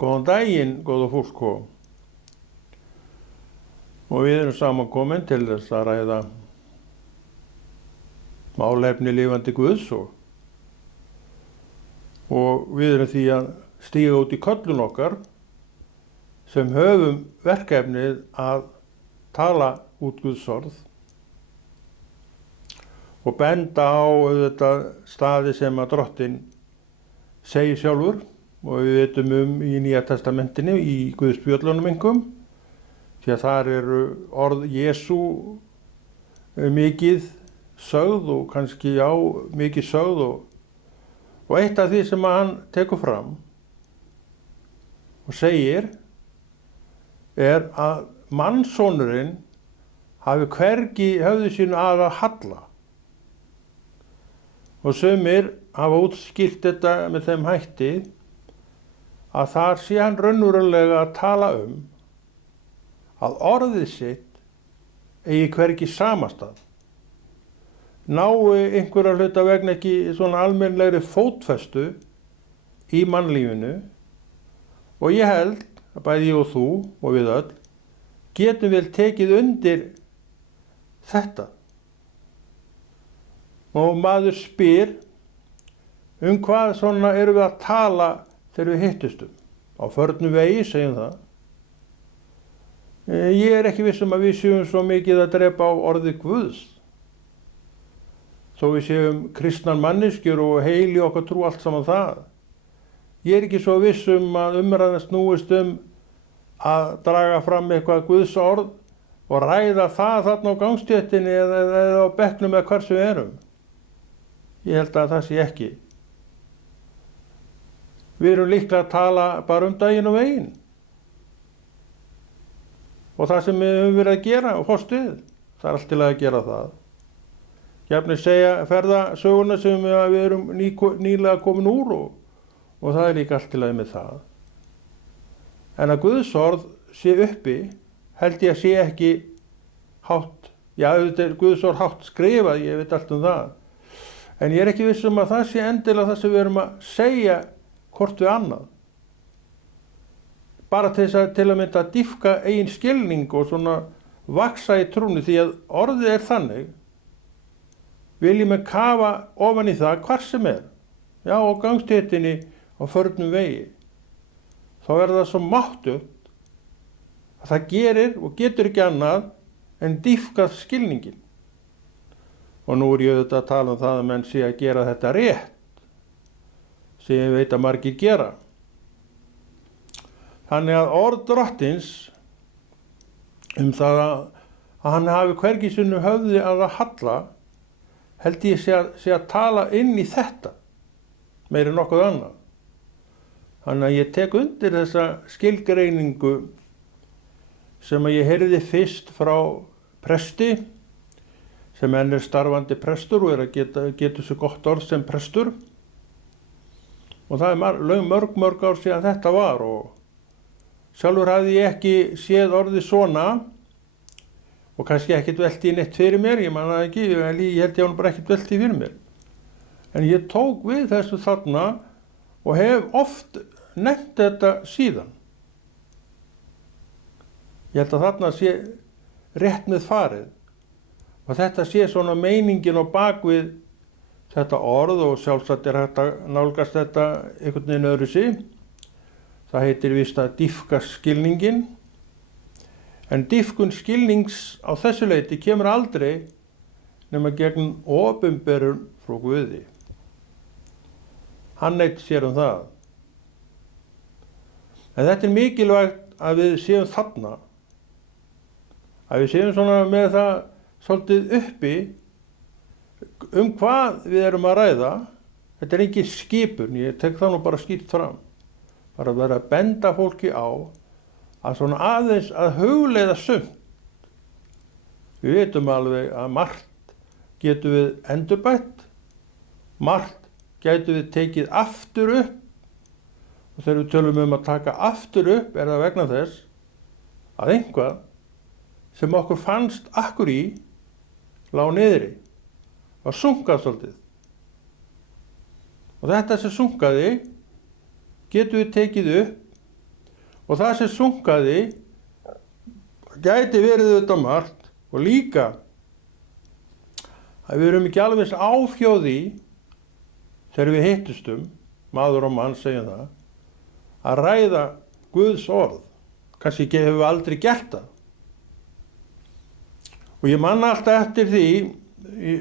Góðan daginn, góða fólk, og við erum saman komin til þess að ræða málefni lifandi Guðs og við erum því að stíga út í köllun okkar sem höfum verkefnið að tala út Guðs orð og benda á auðvitað staði sem að Drottinn segir sjálfur og við vitum í Nýja testamentinu í Guðspjöllunum einkum, því að þar eru orð Jesú mikið sögð og kannski mikið sögð og eitt af því sem hann tekur fram og segir að mannssonurinn hafi hvergi höfði sínu að halla. Og sumir hafa útskýrt þetta með þeim hætti að þar sé hann raunverulega að tala að orðið sitt eigi hvergi samastað. Nái einhverja hluta vegna ekki svona almennlegri fótfestu í mannlífinu og ég held að bæði ég og þú og við öll getum vel tekið undir þetta. Og maður spyr hvað svona erum við að tala þegar við hittustum. Á förnum vegi segjum það. Ég er ekki viss að við séum svo mikið að drepa á orði Guðs. Þó við séum kristnar manneskjur og heil í okkar trú allt saman það. Ég er ekki svo viss að umræðan snúist að draga fram eitthvað Guðs orð og ræða það þarna á gangstéttinni eða á bekknum eða hvar sem við erum. Ég held að það sé ekki. Við erum líklega að tala bara daginn og veginn. Og það sem við höfum verið að gera og fórst við, það allt til að gera það. Jafnir segja ferðasöguna sem við erum nýlega komin úr og það er líka allt til að með það. En að Guðs orð sé uppi, held ég að sé ekki hátt, þetta er Guðs orð hátt skrifað, ég veit allt það. En ég er ekki viss að það sé endilega það sem við erum að segja hvort við annað. Bara til að mynda að dýpka eigin skilning og svona vaksa í trúni því að orðið er þannig. Viljum við kafa ofan í það hvar sem er. Já, á gangstéttinni á förnum vegi. Þá er það svo máttugt að það gerir og getur ekki annað en dýpkað skilningin. Og nú er ég auðvitað að tala það að menn sé að gera þetta rétt, sem ég veit að margir gera. Þannig að orð Drottins það að hann hafi hvergi sínu höfði að halla, held ég sé að tala inn í þetta, meira en nokkuð annað. Þannig að ég tek undir þessa skilgreiningu sem að ég heyrði fyrst frá presti, sem enn er starfandi prestur og er að geta svo gott orð sem prestur. Og það er mörg ár síðan þetta var og sjálfur hafði ég ekki séð orðið svona og kannski ekkert velt í neitt fyrir mér, ég man það ekki, ég held ég hann bara ekkert velt í fyrir mér. En ég tók við þessu þarna og hef oft nefnt þetta síðan. Ég held að þarna sé rétt með farið. Og þetta sé svona meiningin á bakvið þetta orð og sjálfsagt er hægt að nálgast þetta einhvern veginn öðru sig. Það heitir víst að dýpka skilningin. En dýpkun skilnings á þessu leyti kemur aldrei nema gegn opinberun frá Guði. Hann eitt sér það. En þetta er mikilvægt að við séum þarna. Að við séum svona með það svolítið uppi hvað við erum að ræða. Þetta er engin skipun, ég tek það nú bara skýrt fram. Bara að vera að benda fólki á að svona aðeins að hugleiða sumt. Við vitum alveg að margt getum við endurbætt, margt getum við tekið aftur upp og þegar við tölum að taka aftur upp er það vegna þess að einhvað sem okkur fannst akkur í lá niðri, var sunkað svolítið. Og þetta sem sunkaði getum við tekið upp Og það sem sungaði gæti verið auðvitað margt og líka að við erum ekki alveg áfjóði þegar við hittustum, maður og mann segjum það, að ræða Guðs orð. Kannski ekki hefur við aldrei gert það. Og ég man alltaf eftir því,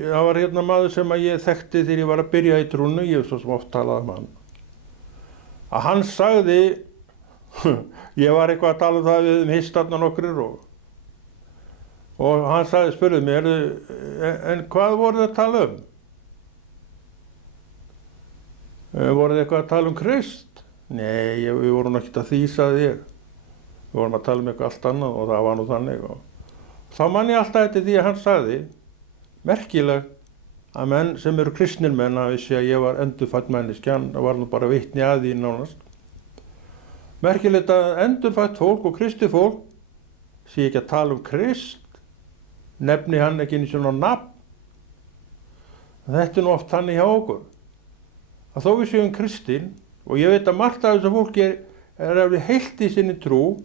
það var hérna maður sem að ég þekkti þegar ég var að byrja í trúnni, ég hef svo sem oft talað um hann, að hann sagði, ég var eitthvað að tala um það við histarnar nokkrir og hann sagði, spurði mig, en hvað voruð þið að tala um? Voruð þið eitthvað að tala um Krist? Nei, við vorum ekki að því, sagði ég. Við vorum að tala um eitthvað allt annað og það var nú þannig. Þá man ég alltaf eftir því að hann sagði, merkilegt að menn sem eru kristnir menn að vissi að ég var endurfætt manneskjan og var nú bara vitni að því nánast. Merkilegt að endurfætt fólk og kristið fólk sé ekki að tala um Krist, nefni hann ekki einu svona nafn. Þetta er nú oft þannig hjá okkur. Að þó við séum kristin, og ég veit að margt af þessu fólki er alveg heilt í sinni trú,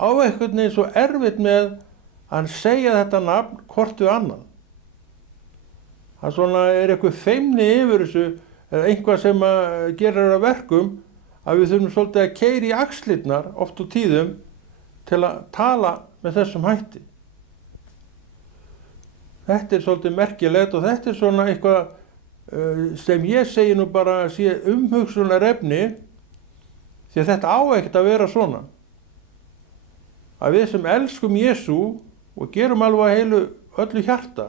á einhvern veginn svo erfitt með að hann segja þetta nafn hvort við annað. Það svona er eitthvað feimni yfir þessu, eða einhvað sem gerir að verkum, að við þurfum svolítið að keyra í axlirnar oft og tíðum til að tala með þessum hætti. Þetta er svolítið merkilegt og þetta er svona eitthvað sem ég segi nú bara að sé umhugsunarefni, því að þetta á ekkert að vera svona. Að við sem elskum Jesú og gerum alveg að heilu öllu hjarta,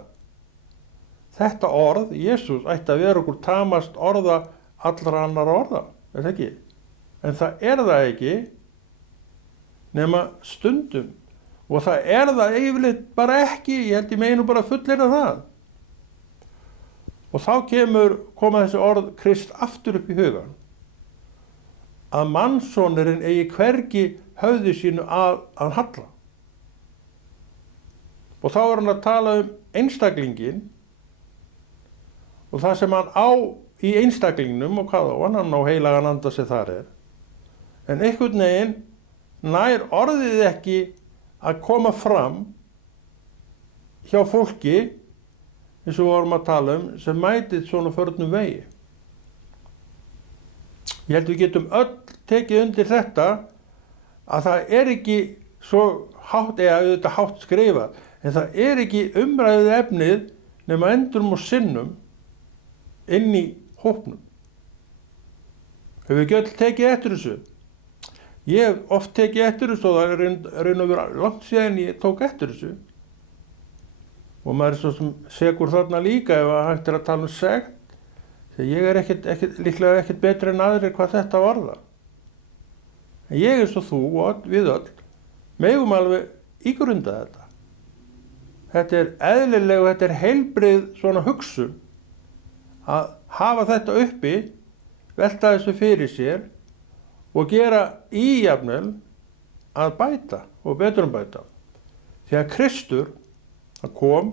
þetta orð, Jesús, ætti að vera okkur tamast orða allra annar orða, er það ekki? En það er það ekki nema stundum. Og það er það yfirleitt bara ekki, ég held ég megi nú bara fullyrða það. Og þá koma þessi orð Krist aftur upp í hugan. Að mannssonurinn eigi hvergi höfði sínu að halla. Og þá er hann að tala um einstaklingin og það sem hann á í einstaklingnum og hvað á hann á heilagan anda sem þar er. En einhvern veginn nær orðið ekki að koma fram hjá fólki eins og við vorum að tala um sem mætið svona förnum vegi. Ég held við getum öll tekið undir þetta að það er ekki svo hátt, eða auðvitað hátt skrifað, en það er ekki umræðið efnið nema endurum og sinnum inn í hópnum. Hefur við ekki öll tekið eftir þessu? Ég hef oft tekið eftir þessu og það er raun og vera langt síðan ég tók eftir þessu. Og maður er svo sem segur þarna líka ef að hægt er að tala um sekt. Þegar ég er líklega ekkert betri en aðrir hvað þetta varðar. En ég er svo þú og við öll megum alveg ígrunda þetta. Þetta er eðlileg og þetta er heilbrigð svona hugsun að hafa þetta uppi, velta þessu fyrir sér og gera jafnvel að bæta og beturumbæta. Því að Kristur kom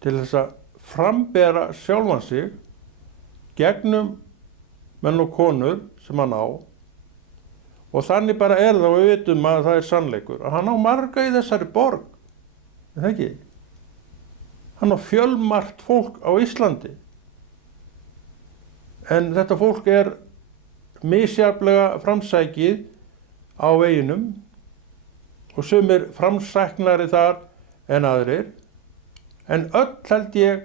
til þess að frambera sjálfan sig gegnum menn og konur sem hann á og þannig bara er það og við vitum að það er sannleikur að hann á marga í þessari borg, er það ekki? Hann á fjölmargt fólk á Íslandi en þetta fólk er misjafnlega framsækið á veginum og sumir framsæknari þar en aðrir, en öll held ég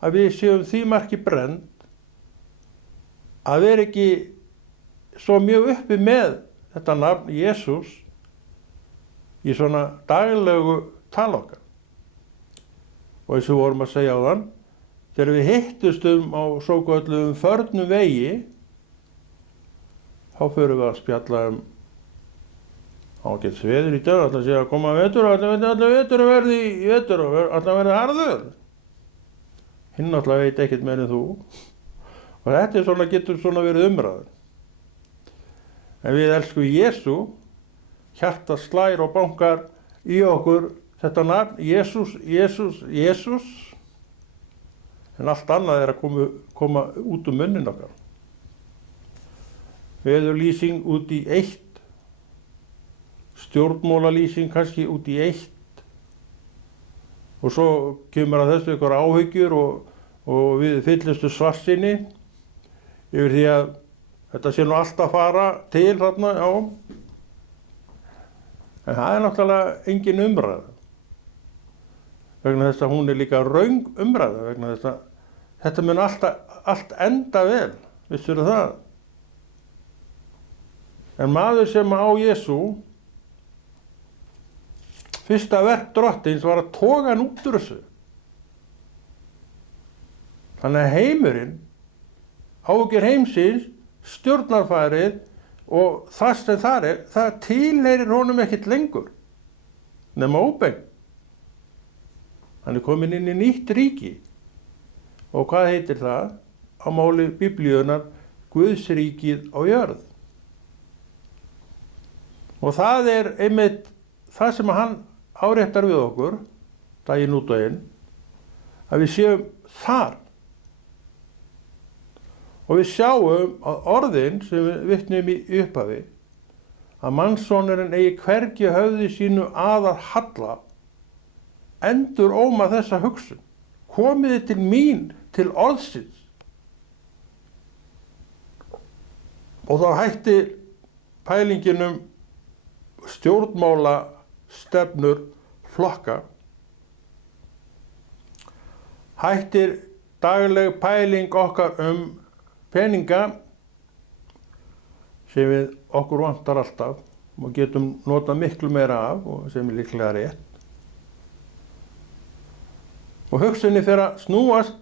að við séum því marki brennd að vera ekki svo mjög uppi með þetta nafn Jesús í svona daglegu tala okkar. Og eins og við vorum að segja á þann, þegar við hittustum á svokölluðum förnum vegi, þá förum við að spjalla ágætis veður í dag, alltaf sé að koma vetur, alltaf vetur verði í vetur og alltaf verði harður. Hinn alltaf veit ekkert meir en þú. Og þetta getur svona verið umræður. En við elskum Jesú, hjarta slær og bankar í okkur þetta nafn, Jesús, Jesús, Jesús. En allt annað er að koma út munnin okkar. Veðurlýsing út í 1 stjórnmálalýsing kannski út í eitt og svo kemur að þessu ykkur áhyggjur og við fyllistu svartsinni yfir því að þetta sé nú allt að fara til þarna, já. En það er náttúrulega engin umræða. Vegna þess að hún er líka röng umræða, vegna þess að þetta mun allt enda vel, vissirðu það? En maður sem á Jesú, fyrsta verk drottins var að toga hann út úr þessu. Þannig að heimurinn, áhyggjur heimsins, stjórnarfærið og það sem þar er, það tilheyrir honum ekkert lengur, nema óbeint. Hann er komin inn í nýtt ríki. Og hvað heitir það? Á máli Biblíunnar, Guðsríkið á jörð. Og það er einmitt það sem hann áréttar við okkur, daginn út og inn, að við séum þar. Og við sjáum að orðin sem við vitnum í upphafi, að mannssonurinn eigi hvergi höfði sínu aðar halla, endur óma þessa hugsun. Komið þið til mín, til orðsins. Og þá hætti pælinginum stjórnmála stefnur flokka. Hættir dagleg pæling okkar peninga sem við okkur vantar alltaf og getum notað miklu meira af og sem er líklega rétt. Og hugsunin fer að snúast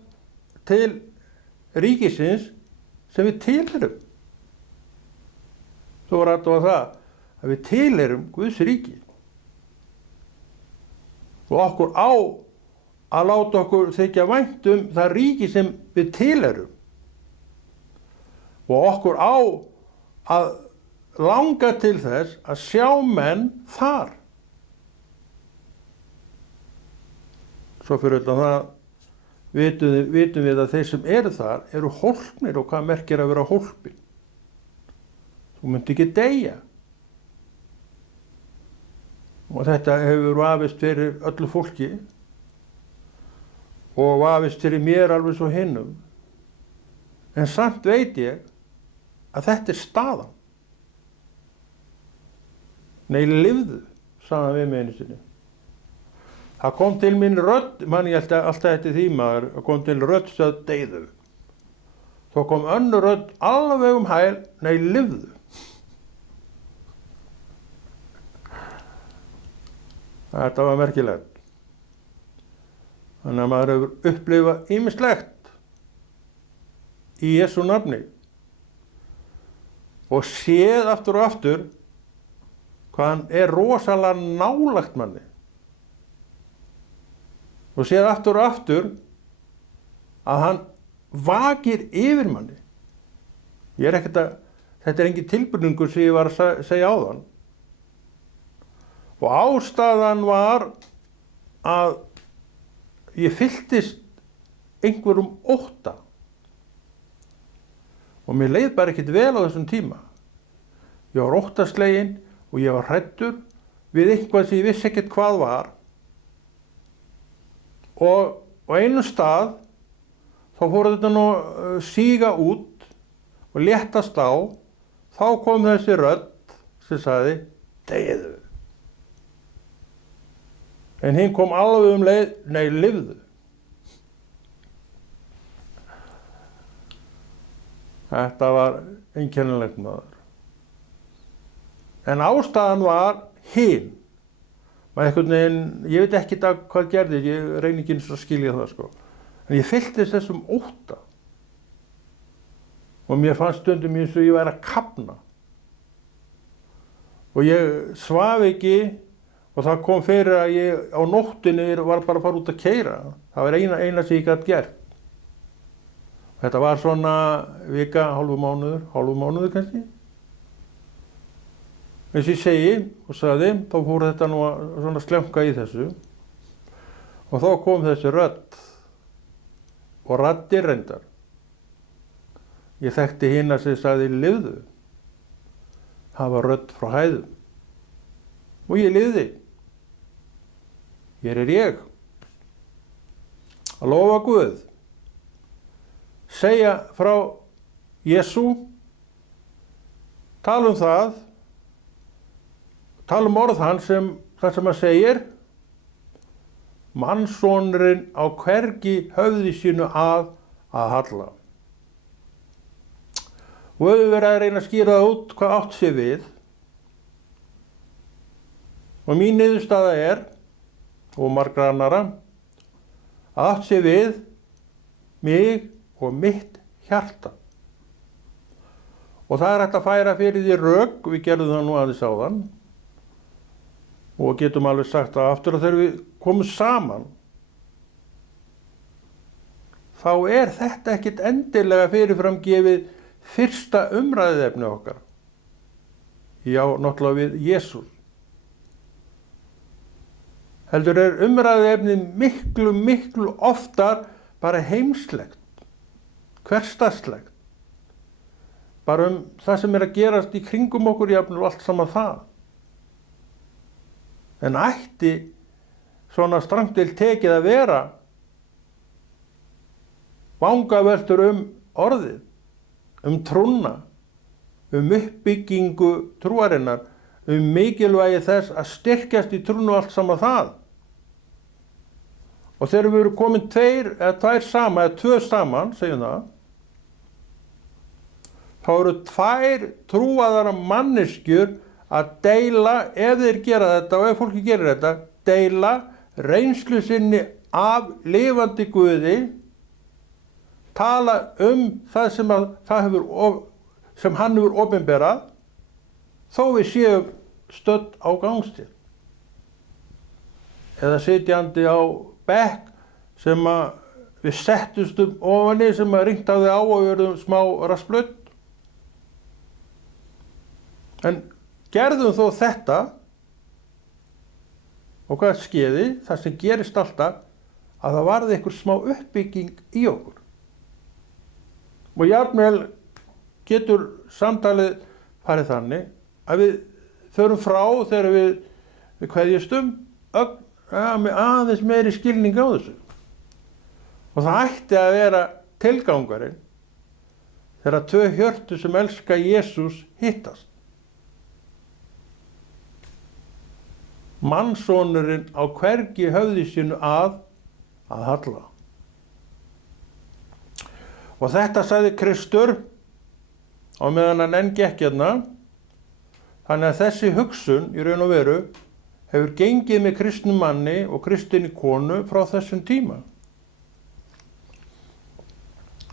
til ríkisins sem við tilheyrum. Svo var þetta það að við tilheyrum Guðs ríki. Og okkur á að láta okkur þykja vænt það ríki sem við tilheyrum. Og okkur á að langa til þess að sjá menn þar. Svo fyrir utan það vitum við að þeir sem eru þar eru hólpnir og hvað merkir að vera hólpin. Þú munt ekki deyja. Og þetta hefur vafist fyrir öllu fólki og vafist fyrir mér alveg svo hinnum. En samt veit ég að þetta er staðan. Nei, lifðu, sagði hann við mig einu sinni. Það kom til mín rödd, ég held alltaf eftir því maður, það kom til rödd sem deyðu. Svo kom önnur rödd alveg hæl, nei, lifðu. Þetta var merkilegt. Þannig að maður hefur upplifað ýmislegt í Jesú nafni og séð aftur og aftur hvað hann er rosalega nálægt manni. Og séð aftur og aftur að hann vakir yfir manni. Þetta er engin tilbyrningur sem ég var að segja áðan. Og ástæðan var að ég fylltist einhverjum ótta. Og mér leið bara ekkert vel á þessum tíma. Ég var óttasleginn og ég var hræddur við eitthvað sem ég vissi ekkert hvað var. Og á einum stað þá fór þetta nú síga út og léttast á, þá kom þessi rödd sem sagði, deyðu. En hinn kom alveg leið, nei, lifðu. Þetta var einkennilegt maður. En ástæðan var hinn. Ég veit ekki hvað gerði, ég reyni ekki eins og að skilja það sko. En ég fylltist þessum ótta. Og mér fannst stundum eins og ég væri að kafna. Og ég svaf ekki og það kom fyrir að ég á nóttinni var bara að fara út að keyra. Það var eina sem ég gat gert. Þetta var svona vika, hálfu mánuður kannski. Eins og ég segi og sagði, þá fór þetta nú að slemka í þessu. Og þá kom þessi rödd og raddir reyndar. Ég þekkti hina sem sagði lifðu. Það var rödd frá hæðum. og ég lifði. Hér er ég. Að lofa Guð. Segja frá Jesú. Tala það. Tala orð hans það sem að segir. Mannssonurinn á hvergi höfði sínu að halla. Og við höfum verið að reyna að skýra það út hvað átt sé við. Og mín niðurstaða er, og margra annara, að átt sé við mig og mitt hjarta. Og það er hægt að færa fyrir því rök, við gerðum það nú aðeins áðan, og getum alveg sagt að aftur að þegar við komum saman, þá er þetta ekkit endilega fyrirfram gefið fyrsta umræðuefni okkar. Já, náttúrulega við Jesús. Heldur er umræðuefni miklu oftar bara heimslegt, hversdagslegt. Bara það sem er að gerast í kringum okkur jafnvel og allt saman það. En ætti svona strangt til tekið að vera vangaveltur orðið, trúna, uppbyggingu trúarinnar, mikilvægi þess að styrkjast í trúnu og allt saman það. Og þegar við erum komin tvær saman, eða tvö saman, segjum það, þá eru tvær trúaðara manneskjur að deila, ef þeir gera þetta og ef fólki gerir þetta, deila reynslu sinni af lifandi Guði, tala það sem hann hefur opinberað, þó við séum stödd á gangstétt. Eða sitjandi á bekk sem við settustum ofan í, sem ringt af þig á og verðum smá rasplutt. En gerðum þó þetta, og hvað skeiði, það sem gerist alltaf, að það varði einhver smá uppbygging í okkur. Og jafnvel getur samtalið farið þannig að við förum frá þegar við kveðjustum með aðeins meiri skilning á þessu. Og það ætti að vera tilgangarinn þegar tvö hjörtu sem elska Jesús hittast. Mannssonurinn á hvergi höfði sínu að halla. Og þetta sagði Kristur á meðan hann enn gekk hérna. Þannig að þessi hugsun í raun og veru hefur gengið með kristnum manni og kristinni konu frá þessum tíma.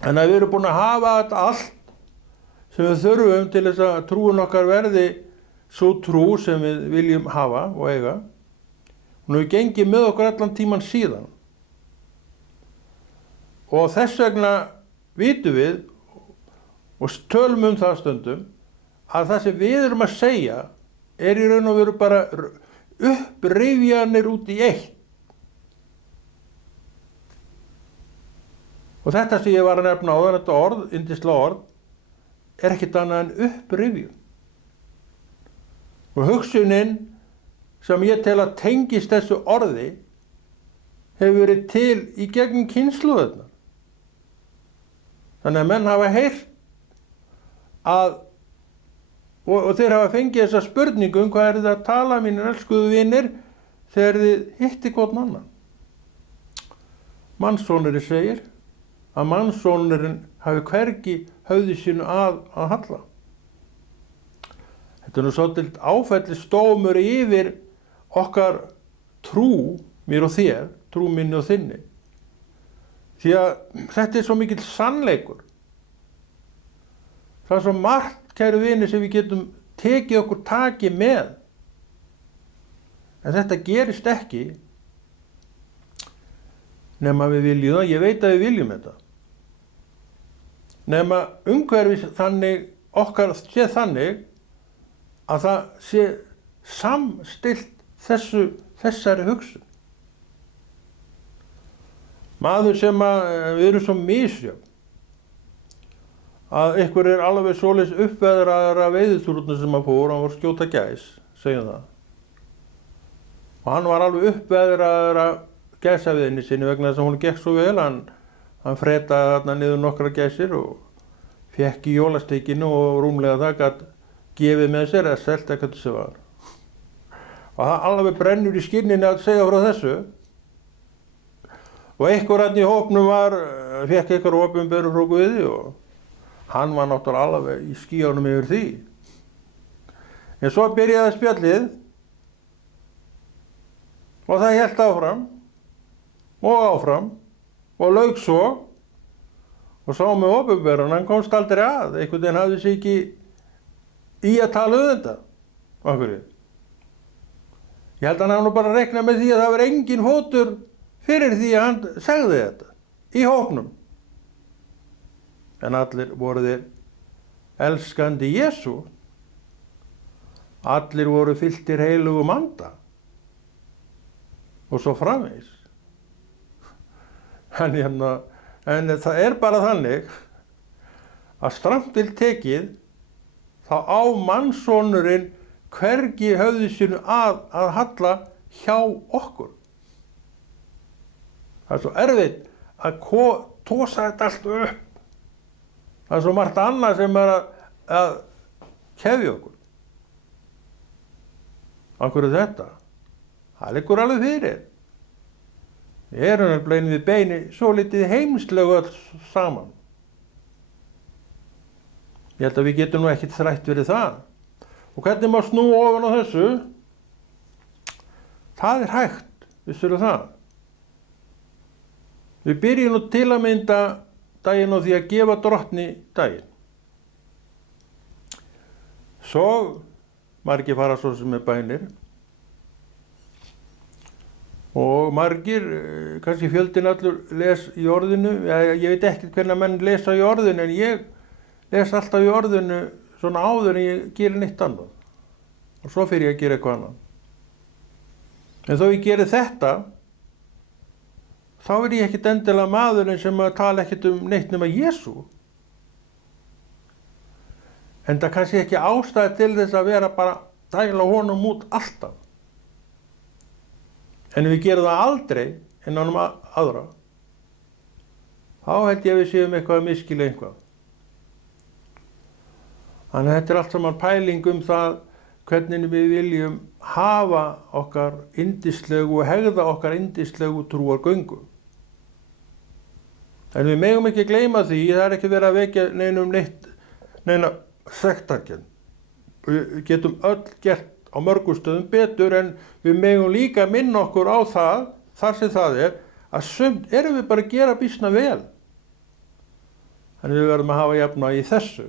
En að við erum búin að hafa þetta allt sem við þurfum til þess að trúin okkar verði svo trú sem við viljum hafa og eiga. Hún hefur gengið með okkur allan tíman síðan. Og þess vegna vitum við og tölum það stundum að það sem við erum að segja er í raun og veru bara upprifjanir út í eitt. Og þetta sem ég var að nefna áðan, þetta orð, yndislega orð, er ekkert annað en upprifjun. Og hugsunin sem ég tel að tengist þessu orði hefur verið til í gegnum kynslóðirnar. Þannig að menn hafa heyrt og þeir hafa fengið þessa spurningu hvað er þið að tala, mínir elskuðu vinir, þegar þið hitti hvorn annan. Mannssonurinn segir að mannssonurinn hafi hvergi höfði sínu að halla. Þetta er nú svolítið áfellisdómur yfir okkar trú, mér og þér, trú minni og þinni. Því að þetta er svo mikill sannleikur. Það er svo margt, kæru vinir, sem við getum tekið okkur taki með. En þetta gerist ekki nema við viljum það. Ég veit að við viljum þetta. Nema umhverfis þannig, okkar sé þannig að það sé samstillt þessari hugsun. Maður sem við erum svo misjöfn að einhver er alveg svoleiðis uppveðraðar af veiðitúrunum sem hann fór, hann var skjóta gæs, segjum það. Og hann var alveg uppveðraður af gæsaviðinni sinni vegna þess að hún gekk svo vel. Hann fretaði þarna niður nokkra gæsir og fekk í jólasteikinu og rúmlega það gat gefið með sér eða selt eitthvað sem var. Og það alveg brennur í skinninu að segja frá þessu. Og einhver hann í hópnum fekk einhver opinberu frá Guði og hann var náttúrulega alveg í skýjunum yfir því. En svo byrjaði spjallið og það hélt áfram og lauk svo og sá með opinberun, hann komst aldrei að, einhvern veginn hafði sig ekki í að tala þetta. Af hverju? Ég held að hann hafi nú bara reiknað með því að það var engin fótur fyrir því að hann segði þetta í hópnum. En allir voru þeir elskandi Jesú. Allir voru fylltir heilugum anda. Og svo framvegis. En það er bara þannig að strangt til tekið þá á mannssonurinn hvergi höfði sínu að halla hjá okkur. Það er svo erfitt að tósa þetta allt upp. Það er svo margt annað sem er að kefja okkur. Af hverju þetta? Það liggur alveg fyrir. Við erum nefnilega við beini svo litið heimslegu öll saman. Ég held að við getum nú ekkert þrætt verið það. Og hvernig má snúa ofan á þessu? Það er hægt, vissirðu það? Við byrjum nú til að mynda daginn á því að gefa Drottni daginn. Svo margir fara svo sem er bænir. Og margir, kannski fjöldinn allur, les í orðinu. Ég veit ekki hvernig menn lesa í orðinu, en ég les alltaf í orðinu svona áður en ég gerir neitt annað. Og svo fyrir ég að gera eitthvað annað. En þó ég geri þetta, þá er ég ekkert endilega maðurinn sem að tala ekkert neitt nema Jesú. En það kannski ekki ástæði til þess að vera bara dæla honum út alltaf. En við gerum það aldrei innan aðra. Þá held ég að við séum eitthvað að miskilja eitthvað. Þannig að þetta er allt saman pæling það hvernig við viljum hafa okkar yndislegu og hegða okkar yndislegu trúargöngu. En við megum ekki gleyma því, það er ekki verið að vekja neina sektarkennd. Við getum öll gert á mörgum stöðum betur, en við megum líka minna okkur á það, þar sem það er, að sumt erum við bara að gera býsna vel. Þannig við verðum að hafa jafnvægi í þessu.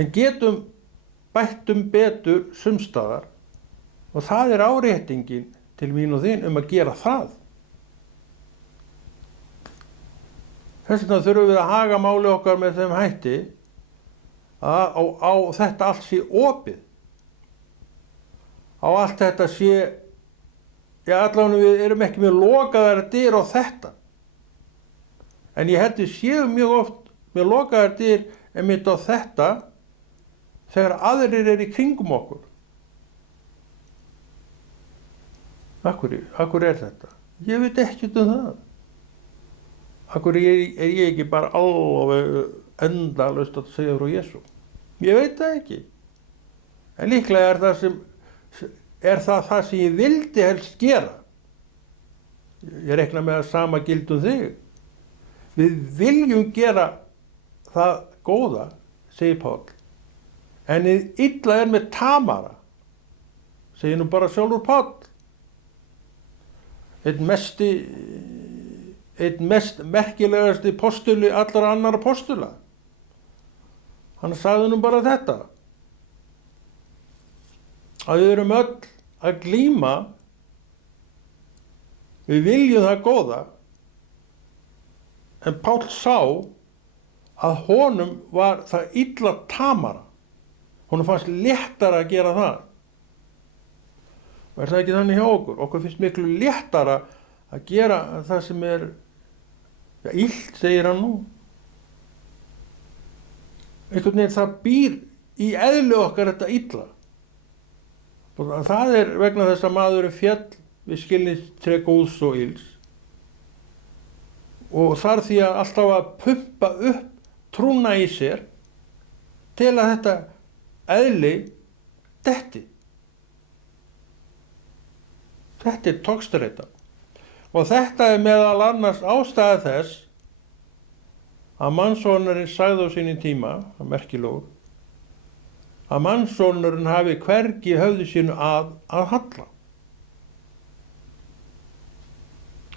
En getum bættum betur sumstaðar, og það er áréttingin til mín og þín að gera það. Þess vegna þurfum við að haga máli okkar með þeim hætti að á þetta allt sé opið. Á allt þetta sé, allavega við erum ekki með lokaðar dyr á þetta. En ég held við séum mjög oft með lokaðar dyr einmitt á þetta þegar aðrir í kringum okkur. Af hverju er þetta? Ég veit ekkert það. Af hverju er ég ekki bara alveg endalaust að segja frá Jesú? Ég veit það ekki. En líklega er það sem ég vildi helst gera. Ég reikna með að sama gildi þig. Við viljum gera það góða, segir Páll. En hið illa er með tamara, segir nú bara sjálfur Páll. Einn mest merkilegasti postuli allra annara postula. Hann sagði nú bara þetta, að við erum öll að glíma, við viljum það góða, en Páll sá að honum var það illa tamara. Honum fannst léttara að gera það. Og er það ekki þannig hjá okkur? Okkur finnst miklu léttara að gera það sem er illt, segir hann nú. Einhvern veginn það býr í eðlu okkar þetta illa. Og það vegna þess að maðurinn féll við skilningstré góðs og ills. Og þarf því að alltaf að pumpa upp trúna í sér til að þetta eðli detti. Þetta togstreita. Og þetta meðal annars ástæða þess að mannssonurinn sagði á sínum tíma, að merkilóg, að mannssonurinn hafi hvergi höfði sínu að halla.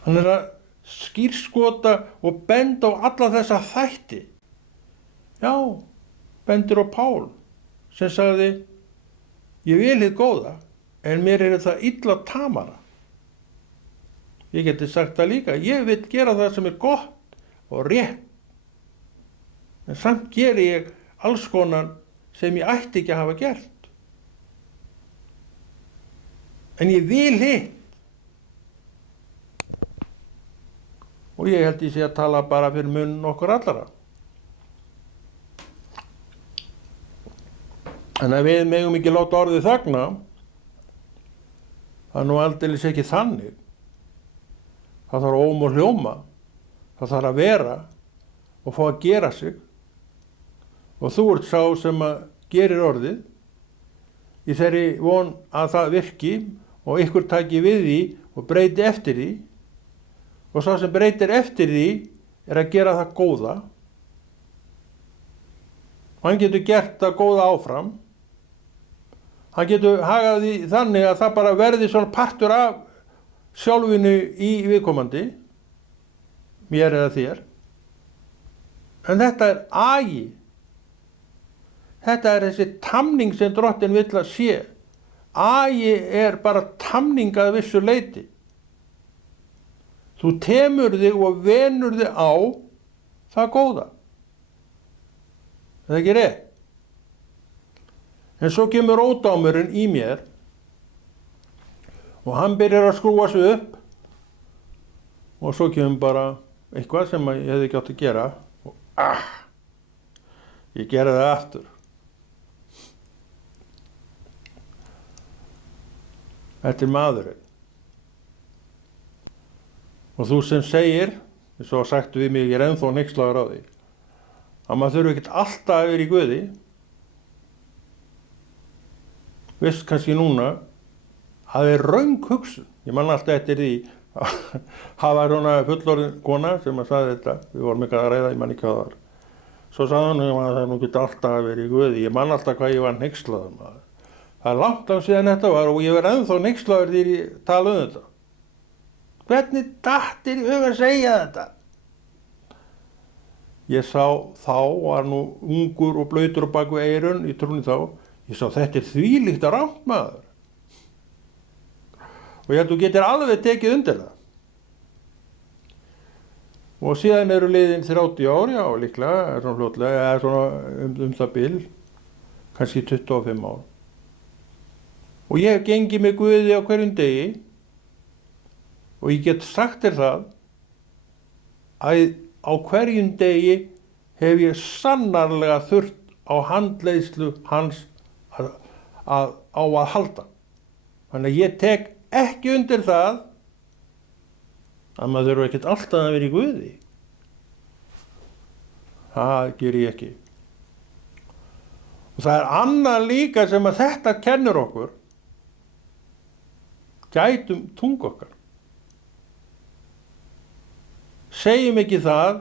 Hann að skýrskota og benda á alla þessa þætti. Já, bendir á Pál sem sagði, ég vil hið góða, en mér það illa tamara. Ég geti sagt það líka, ég vil gera það sem gott og rétt. En samt geri ég alls konar sem ég ætti ekki að hafa gert. En ég vil hitt. Og ég held ég sé að tala bara fyrir munn okkur allara. En að við megum ekki láta orðið þagna, það nú aldeilis ekki þannig. Það þarf óm og hljóma, það þarf að vera og fá að gera sig. Og þú ert sá sem að gerir orðið í þeirri von að það virki og ykkur taki við því og breyti eftir því. Og sá sem breytir eftir því að gera það góða. Hann getur gert það góða áfram. Hann getur hagað því þannig að það bara verði svona partur af sjálfinu í viðkomandi, mér eða þér. En þetta agi. Þetta þessi tamning sem Drottinn vill að sé. Agi bara tamning að vissu leyti. Þú temur þig og venur þig á það góða. Það ekki rétt. En svo kemur ódámurinn í mér og hann byrjar að skrúa sig upp og svo kemur bara eitthvað sem ég hefði ekki átt að gera og ég gera það aftur. Þetta maðurinn. Og þú sem segir, svo sagtu við mig, ég ennþá hneykslaður á því, að maður þurfi ekkert alltaf að vera í Guði. Veist kannski núna að það röng hugsun. Ég man alltaf eftir því að hafa svona fullorðin kona sem að sagði þetta, við vorum eitthvað að ræða, ég man ekki hvað það var. Svo sagði hann að það nú ekki alltaf að vera í Guði. Ég man alltaf hvað ég var hneykslaður maður. Það langt á síðan þetta var og ég var ennþá hneykslaður þegar ég tala þetta. Hvernig dattir í hug að segja þetta? Ég sá þá, var nú ungur og blautur á baku eyrun í trúni þá, ég sá þetta þvílíkt að rangt maður. Og ég held að þú getur alveg tekið undir það. Og síðan eru liðin 30 ári á líklega, svona fljótlega, eða svona það bil, kannski 25 ár. Og ég hef gengið með Guði á hverjum degi og ég get sagt þér það að á hverjum degi hef ég sannarlega þurft á handleiðslu hans á að halda. Þannig að ég tek ekki undir það að maður þurfa ekkert alltaf að vera í Guði. Það ger ég ekki. Og það annað líka sem að þetta kennir okkur. Gætum tungu okkar. Segjum ekki það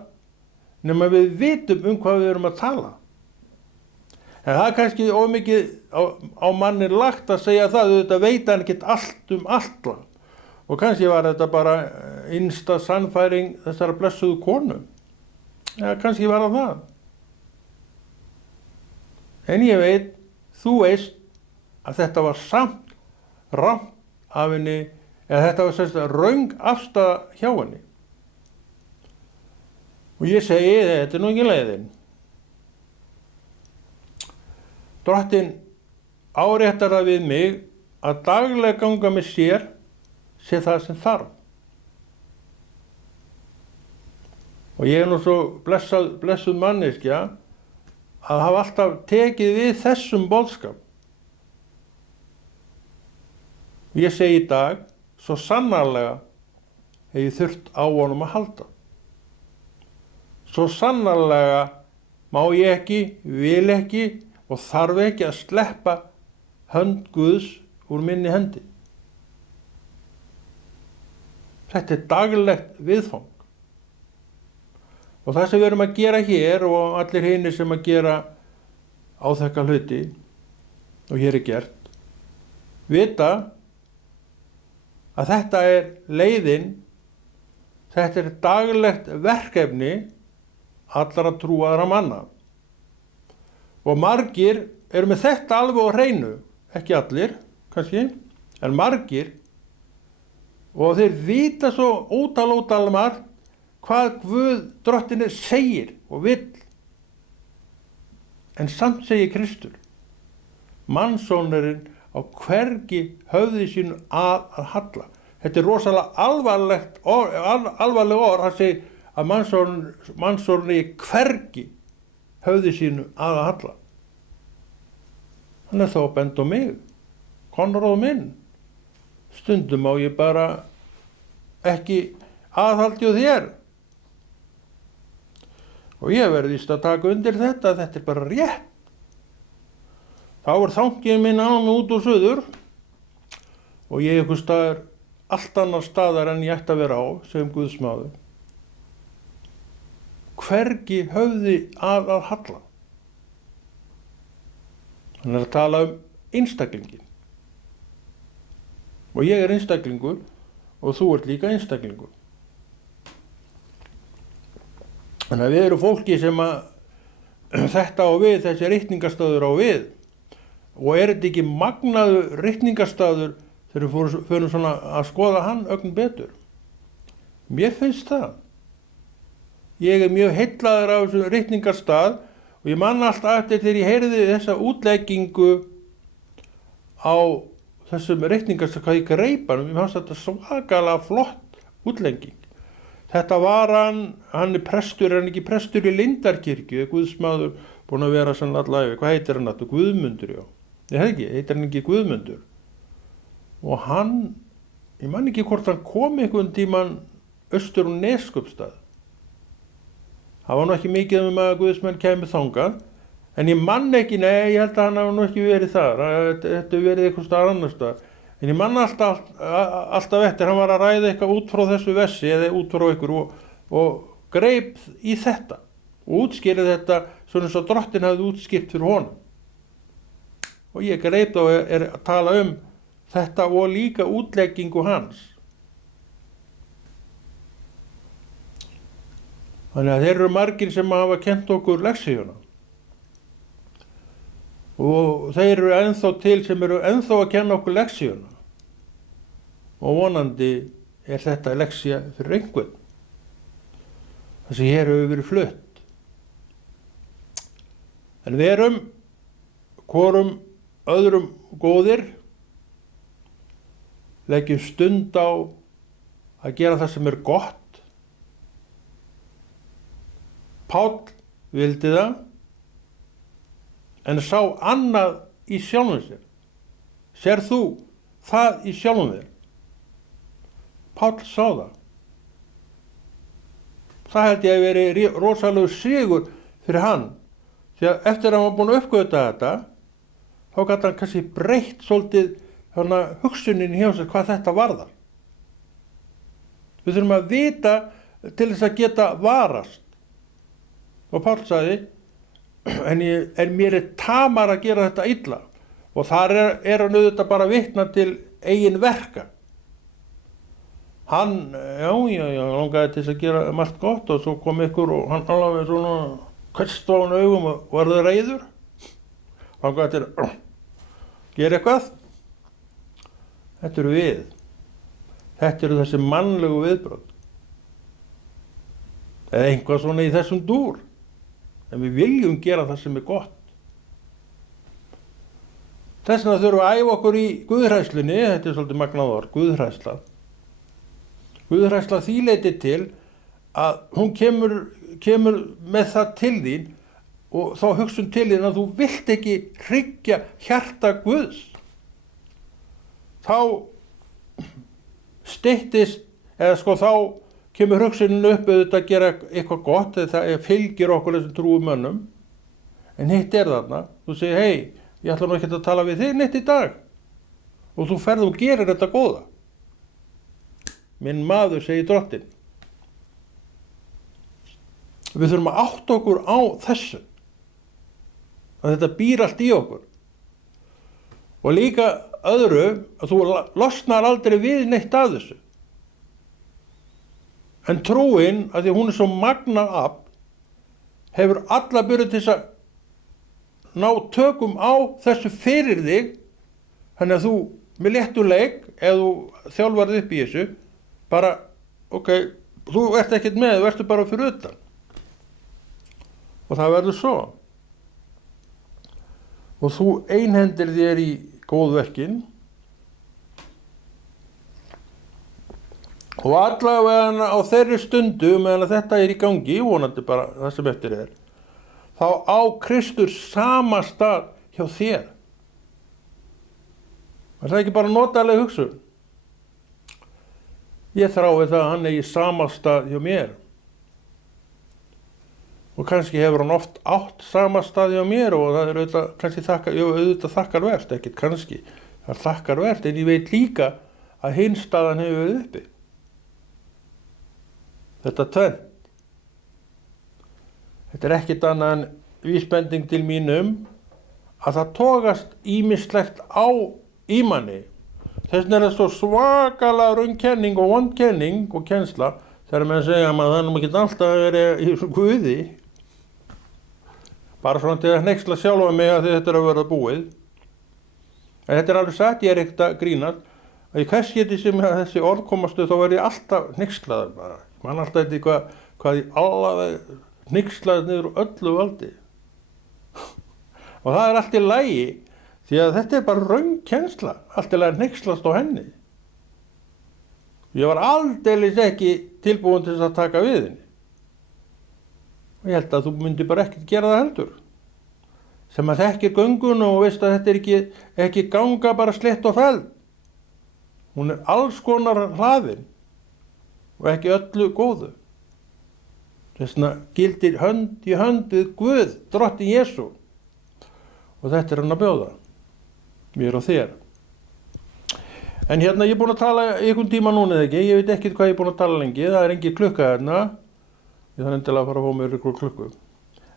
nema við vitum hvað við erum að tala. En það kannski ómikið á manni lagt að segja það, þetta veit hann ekkert allt allt. Og kannski var þetta bara innsta sannfæring þessara blessuðu konu. Ja, kannski var það. En ég veit, þú veist að þetta var samt rangt af henni, eða þetta var sérstaklega röng afstaða hjá henni. Og ég segi, þetta nú ekki leiðin. Drottinn áréttar það við mig að daglega ganga með sér sé það sem þarf. Og ég nú svo blessuð manneskja að hafa alltaf tekið við þessum boðskap. Ég segi í dag, svo sannarlega hef ég þurft á honum að halda. Svo sannarlega má ég ekki, vil ekki og þarf ekki að sleppa hönd Guðs úr minni hendi. Þetta er daglegt viðfang. Og það sem við erum að gera hér og allir hinir sem að gera áþekka hluti og hér er gert, vita að þetta er leiðin, þetta er daglegt verkefni allra trúaðra manna. Og margir eru með þetta alveg á hreinu, ekki allir, kannski, en margir, og þeir vita svo ótal margt hvað Guð drottinn segir og vill. En samt segir Kristur, mannsónurinn á hvergi höfði sínu að halla. Þetta er rosalega alvarleg orð, hann segir að mannsónurinn hvergi höfði sínu að halla. Hann er þá að benda á mig, Konráð minn. Stundum á ég bara ekki aðhaldi á þér. Og ég verðist að taka undir þetta er bara rétt. Þá er þangið minn á mig út og suður og ég einhver staðar, allt annar staðar en ég ætti að vera á sem Guðsmaður. Hvergi höfði að halla. Hann er að tala um einstaklingin. Og ég er einstaklingur og þú ert líka einstaklingur. Þannig að við erum fólki sem að þetta á við, þessi ritningarstaður á við. Og er þetta ekki magnaður ritningarstaður þegar við förum svona að skoða hann ögn betur? Mér finnst það. Ég er mjög heillaður af þessu ritningarstað og ég man alltaf eftir þegar ég heyrði þessa útleggingu á þessum ritningarstað, hvað ég greip hann. Mér fannst þetta svakalega flott útlegging. Þetta var hann er prestur, hann ekki prestur í Lindarkirkju, Guðsmaður, búinn að vera sann alla ævi. Hvað heitir hann aftur? Guðmundur, já. Nei, ekki, heitir hann ekki Guðmundur? Og hann, ég man ekki hvort hann kom einhvern tíman austur úr Neskupstað. Það var nú ekki mikið að Guðsmenn kæmi þangað, en ég man ekki, nei, ég held að hann hafi nú ekki verið þar, þetta verið eitthvað staðar annar stað. En ég man alltaf eftir, hann var að ræða eitthvað út frá þessu versi eða út frá ykkur og greip í þetta og útskýrði þetta svona eins og drottinn hafði útskýrt fyrir honum. Og ég greip þá er að tala um þetta og líka útleggingu hans. Þannig að þeir eru margir sem hafa kennt okkur lexíuna. Og þeir eru ennþá til sem eru ennþá að kenna okkur lexíuna. Og vonandi er þetta lexía fyrir einhvern. Það sem hér hefur verið flutt. En við erum hvorum öðrum góðir, leggjum stund á að gera það sem er gott. Páll vildi það, en sá annað í sjálfum sér. Sér þú það í sjálfum þér? Páll sá það. Það held ég að veri rosalegur sigur fyrir hann. Því að eftir að hann var búinn að uppgöta þetta, þá gat hann kannski breytt svolítið hugsunin hjá sér hvað þetta varðar. Við þurfum að vita til þess að geta varast. Og Páll sagði, en mér er tamar að gera þetta illa. Og þar er hann auðvitað bara að vitna til eigin verka. Hann, langaði til þess að gera margt gott og svo kom ykkur og hann alveg svona kvist á hann augum og varði reiður. Langaði til að gera eitthvað. Þetta eru við. Þetta eru þessi mannlegu viðbrögð. Eða einhvað svona í þessum dúr. En við viljum gera það sem er gott. Þess vegna þurfum við að æfa okkur í guðhræðslunni, þetta er svolítið magnað orð, guðhræðsla. Guðhræðsla því leyti til að hún kemur með það til þín og þá hugsun til þín að þú vilt ekki hryggja hjarta Guðs. Þá styttist, eða sko þá kemur hugsunin upp auðvitað að gera eitthvað gott, það fylgir okkur þessum trúum mönnum, en hitt þarna, þú segir, hei, ég ætla nú ekki að tala við þig neitt í dag, og þú ferð og gerir þetta góða. Minn maður, segir Drottinn. Við þurfum að átta okkur á þessu, að þetta býr allt í okkur. Og líka öðru, að þú losnar aldrei við neitt af þessu. En trúin, að því hún svo magnað afl, hefur alla burði til þess að ná tökum á þessu fyrir þig, þannig að þú með léttuleik, ef þú þjálfarð upp í þessu, bara, ok, þú ert ekkert með, þú ertu bara fyrir utan. Og það verður svo. Og þú einhendir þér í góðverkin. Og allavega á þeirri stundu, meðan þetta í gangi, vonandi bara það sem eftir þá á Kristur sama stað hjá þér. Það ekki bara notaleg hugsun. Ég þrái það að hann eigi sama stað hjá mér. Og kannski hefur hann oft átt sama stað hjá mér og það auðvitað kannski þakkarvert, ekkert kannski. Það þakkarvert, en ég veit líka að hinn staðan hefur verið uppi. Þetta tvennt. Þetta ekkert annað en vísbending til mín að það togast ýmislegt á í manni. Þess vegna það svo svakalega raunkenning og vondkenning og kennsla þegar menn segja að það ekki alltaf verið í Guði. Bara svona til að hneykslast sjálfa mig að þetta að vera búið. En þetta alveg satt, ég ekkert að grínast. Að í hvers geti sem þessi orð komastu þá verð ég alltaf hneykslaður bara. Man alltaf eitthvað hvað ég alveg hneykslaður niður öllu valdi. Og það allt í lagi. Því að þetta bara raunkennsla, allt að hneykslast á henni. Ég var aldeilis ekki tilbúin til þess að taka við henni. Og ég held að þú myndi bara ekkert gera það heldur. Sem að þekkir göngun og veist að þetta ekki ganga bara slett og felld. Hún alls konar hlaðin og ekki öllu góðu. Þess vegna gildir hönd í hönd við Guð, Drottinn Jesú. Og þetta hann að bjóða. Mér og þér. En hérna ég búin að tala einhvern tíma núna eða ekki, ég veit ekki hvað ég búin að tala lengi, það engin klukka hérna, ég þarf endilega að fara að fá mér ykkur klukku.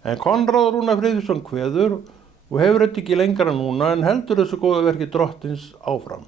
En Konráð Rúnar Friðriksson kveður og hefur þetta ekki lengra núna en heldur þessu góða verki Drottins áfram.